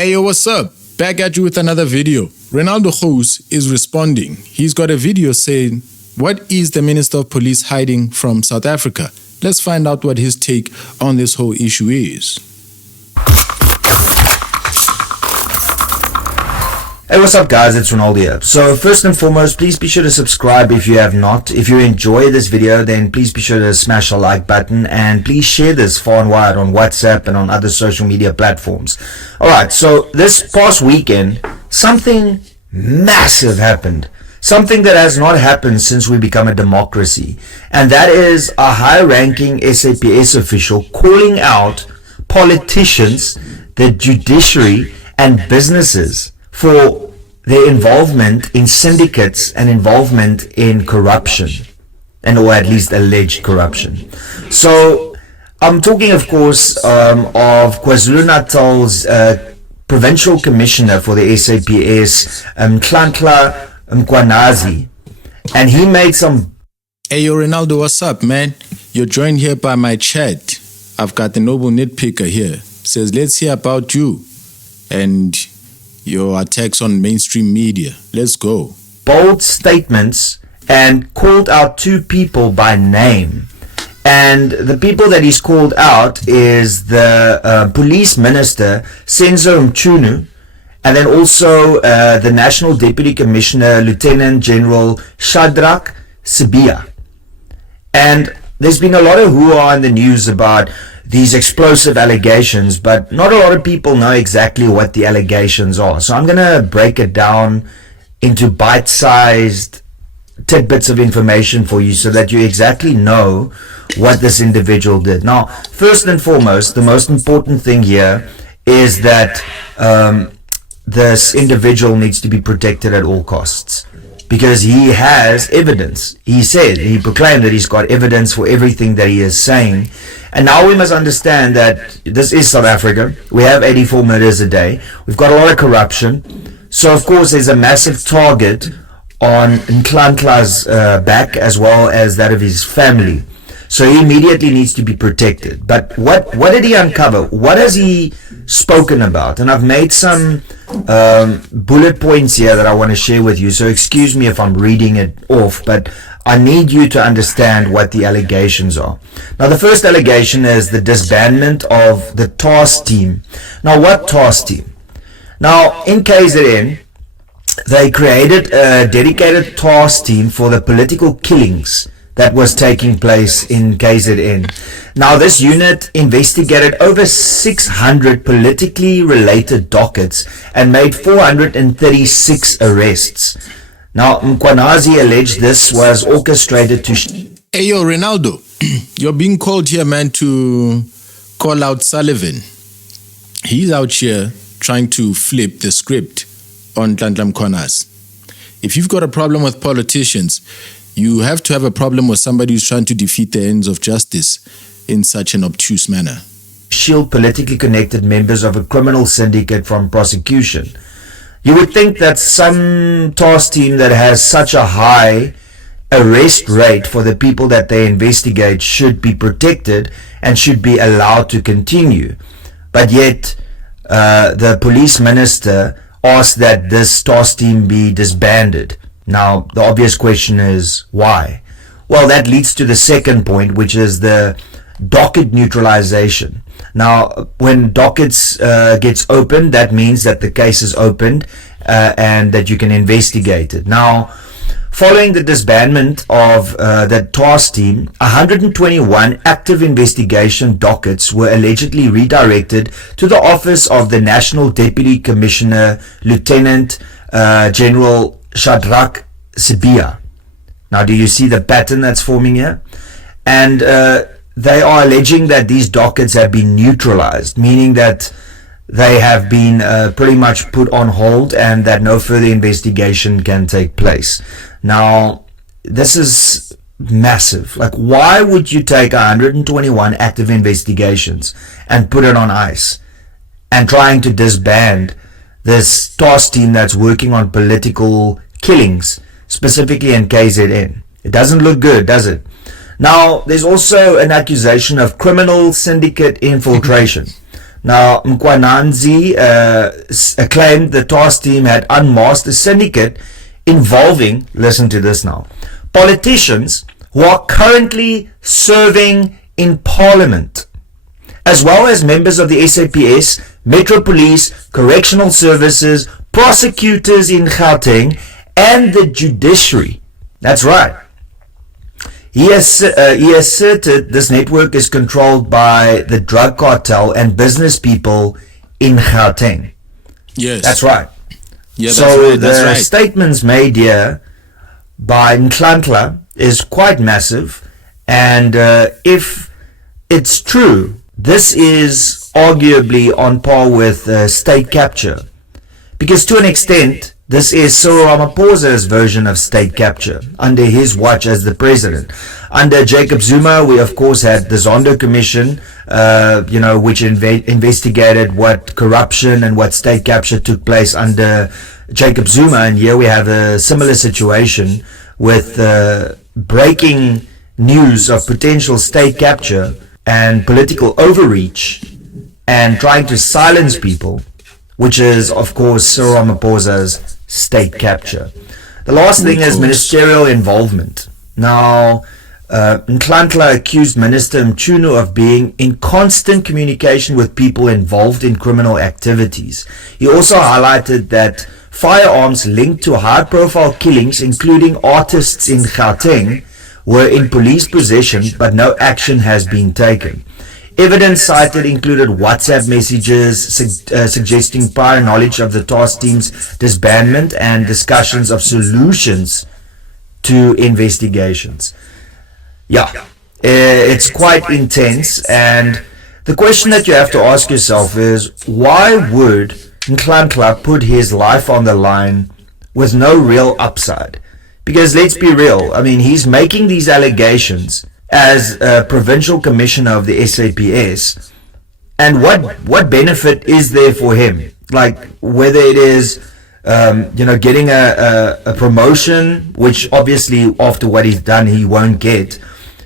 Hey, yo, what's up? Back at you with another video. Renaldo Gouws is responding. He's got a video saying, what is the Minister of Police hiding from South Africa? Let's find out what his take on this whole issue is. Hey, what's up guys, it's Renaldo here. So first and foremost, please be sure to subscribe if you have not. If you enjoy this video, then please be sure to smash the like button and please share this far and wide on WhatsApp and on other social media platforms. Alright, so this past weekend, something massive happened. Something that has not happened since we become a democracy. And that is a high-ranking SAPS official calling out politicians, the judiciary and businesses for their involvement in syndicates and involvement in corruption, and or at least alleged corruption. So I'm talking of course of KwaZulu-Natal's Provincial Commissioner for the SAPS, Nhlanhla Mkwanazi, and he made some... Hey yo Renaldo, what's up man? You're joined here by my chat. I've got the noble nitpicker here. Says let's hear about you and your attacks on mainstream media. Let's go. Bold statements and called out two people by name. And the people that he's called out is the police minister, Senzo Mchunu, and then also the National Deputy Commissioner, Lieutenant General Shadrach Sibia. And there's been a lot of hoo-ha in the news about these explosive allegations, but not a lot of people know exactly what the allegations are. So I'm going to break it down into bite-sized tidbits of information for you so that you exactly know what this individual did. Now, first and foremost, the most important thing here is that this individual needs to be protected at all costs, because he has evidence. He proclaimed that he's got evidence for everything that he is saying. And now we must understand that this is South Africa. We have 84 murders a day. We've got a lot of corruption. So of course there's a massive target on Nhlanhla's back as well as that of his family. So he immediately needs to be protected. But what did he uncover? What has he spoken about? And I've made some bullet points here that I want to share with you. So excuse me if I'm reading it off, but I need you to understand what the allegations are. Now the first allegation is the disbandment of the task team. Now what task team? Now in KZN, they created a dedicated task team for the political killings that was taking place in KZN. Now this unit investigated over 600 politically related dockets and made 436 arrests. Now Mkwanazi alleged this was orchestrated to... Hey yo Renaldo, you're being called here man to call out Sullivan. He's out here trying to flip the script on Nhlanhla Mkwanazi. If you've got a problem with politicians, you have to have a problem with somebody who's trying to defeat the ends of justice in such an obtuse manner. Shield politically connected members of a criminal syndicate from prosecution. You would think that some task team that has such a high arrest rate for the people that they investigate should be protected and should be allowed to continue. But yet, the police minister asked that this task team be disbanded. Now, the obvious question is, why? Well, that leads to the second point, which is the docket neutralization. Now, when dockets gets opened, that means that the case is opened and that you can investigate it. Now, following the disbandment of the task team, 121 active investigation dockets were allegedly redirected to the office of the National Deputy Commissioner, Lieutenant General Shadrach Sibia. Now, do you see the pattern that's forming here? And they are alleging that these dockets have been neutralized, meaning that they have been pretty much put on hold and that no further investigation can take place. Now, this is massive. Like, why would you take 121 active investigations and put it on ice and trying to disband this task team that's working on political killings, specifically in KZN? It doesn't look good, does it? Now, there's also an accusation of criminal syndicate infiltration. Now, Mkwanazi claimed the task team had unmasked a syndicate involving, listen to this now, politicians who are currently serving in Parliament, as well as members of the SAPS, Metro Police, Correctional Services, prosecutors in Gauteng, and the judiciary. That's right. He asserted this network is controlled by the drug cartel and business people in Gauteng. Yes. That's right. Yeah, so that's right. The statements made here by Nhlanhla is quite massive, and if it's true, this is arguably on par with state capture, because to an extent this is Cyril Ramaphosa's version of state capture under his watch as the president. Under Jacob Zuma, we of course had the Zondo Commission, which investigated what corruption and what state capture took place under Jacob Zuma, and here we have a similar situation with breaking news of potential state capture and political overreach and trying to silence people, which is of course Cyril Ramaphosa's state capture. The last thing is ministerial involvement. Now, Nhlanhla accused Minister Mchunu of being in constant communication with people involved in criminal activities. He also highlighted that firearms linked to high-profile killings, including artists in Gauteng, were in police possession, but no action has been taken. Evidence cited included WhatsApp messages suggesting prior knowledge of the task team's disbandment and discussions of solutions to investigations. Yeah, it's quite intense, and the question that you have to ask yourself is, why would Nhlanhla put his life on the line with no real upside? Because let's be real, I mean, he's making these allegations as a provincial commissioner of the SAPS, and what benefit is there for him? Like, whether it is getting a promotion, which obviously after what he's done he won't get.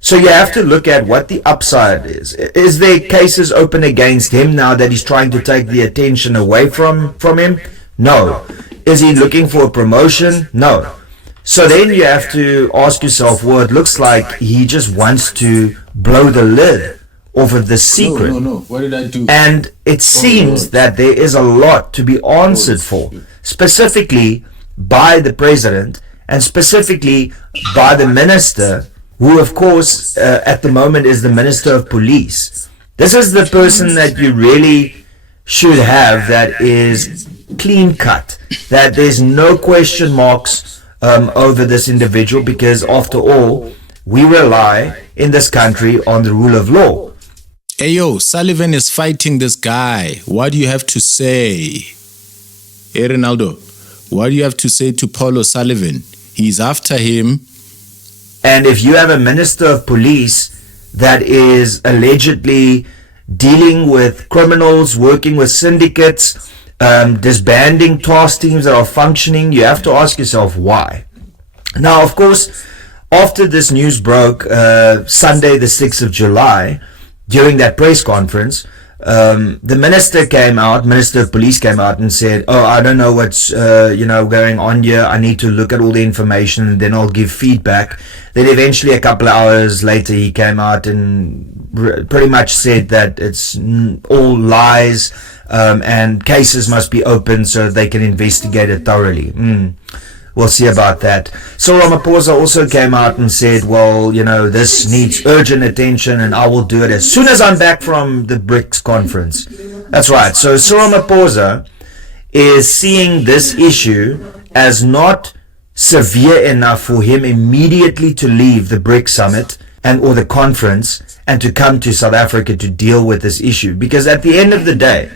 So you have to look at what the upside is. Is there cases open against him now that he's trying to take the attention away from him? No. Is he looking for a promotion? No. So then you have to ask yourself, well, it looks like he just wants to blow the lid off of the secret. No. What did I do? And it seems that there is a lot to be answered for, specifically by the president and specifically by the minister, who of course at the moment is the Minister of Police. This is the person that you really should have that is clean cut, that there's no question marks over this individual, because after all, we rely in this country on the rule of law. Ayo, Sullivan is fighting this guy. What do you have to say? Hey, Renaldo, what do you have to say to Paul O'Sullivan? He's after him. And if you have a Minister of Police that is allegedly dealing with criminals, working with syndicates, disbanding task teams that are functioning, you have to ask yourself why. Now, of course, after this news broke Sunday the 6th of July, during that press conference, the Minister of Police came out and said, I don't know what's going on here. I need to look at all the information and then I'll give feedback. Then eventually a couple of hours later he came out and pretty much said that it's all lies, and cases must be opened so they can investigate it thoroughly. We'll see about that. So Ramaphosa also came out and said, well, this needs urgent attention and I will do it as soon as I'm back from the BRICS conference. That's right. So Cyril Ramaphosa is seeing this issue as not severe enough for him immediately to leave the BRICS summit or the conference and to come to South Africa to deal with this issue. Because at the end of the day,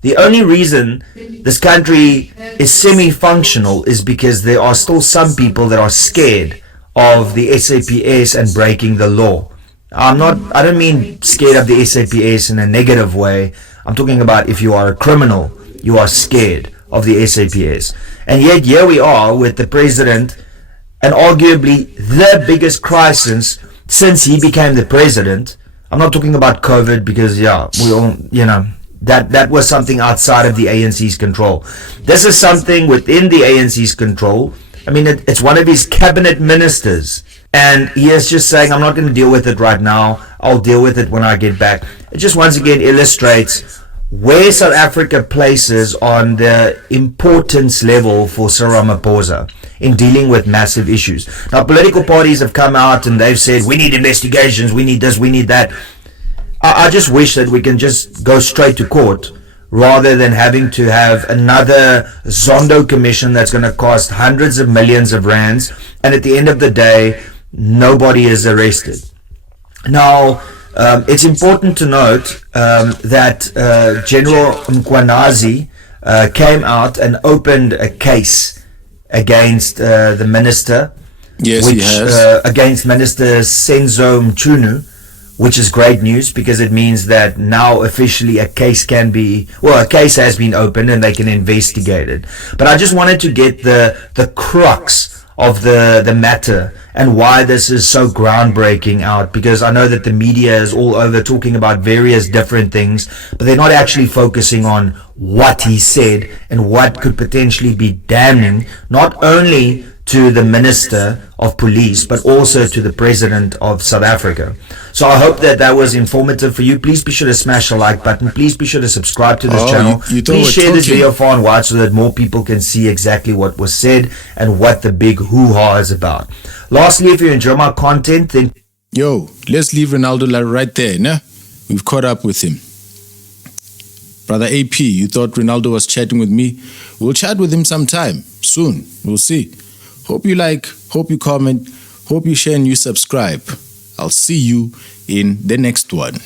the only reason this country is semi-functional is because there are still some people that are scared of the SAPS and breaking the law. I don't mean scared of the SAPS in a negative way. I'm talking about if you are a criminal, you are scared of the SAPS. And yet here we are with the president, and arguably the biggest crisis since he became the president. I'm not talking about COVID because, we all, that was something outside of the ANC's control. This is something within the ANC's control. I mean, it's one of his cabinet ministers, and he is just saying, I'm not going to deal with it right now. I'll deal with it when I get back. It just once again illustrates where South Africa places on the importance level for Cyril Ramaphosa in dealing with massive issues. Now, political parties have come out and they've said, we need investigations, we need this, we need that. I just wish that we can just go straight to court rather than having to have another Zondo commission that's going to cost hundreds of millions of rands, and at the end of the day, nobody is arrested. Now, it's important to note that General Mkwanazi came out and opened a case against the minister, yes, he has. Against Minister Senzo Mchunu, which is great news because it means that now officially a case has been opened and they can investigate it. But I just wanted to get the crux of the matter and why this is so groundbreaking out, because I know that the media is all over talking about various different things, but they're not actually focusing on what he said and what could potentially be damning, not only to the Minister of Police, but also to the President of South Africa. So I hope that was informative for you. Please be sure to smash the like button. Please be sure to subscribe to this channel. Please share this video far and wide so that more people can see exactly what was said and what the big hoo-ha is about. Lastly, if you enjoy my content, then... Yo, let's leave Renaldo right there, nah? We've caught up with him. Brother AP, you thought Renaldo was chatting with me? We'll chat with him sometime, soon. We'll see. Hope you like, hope you comment, hope you share and you subscribe. I'll see you in the next one.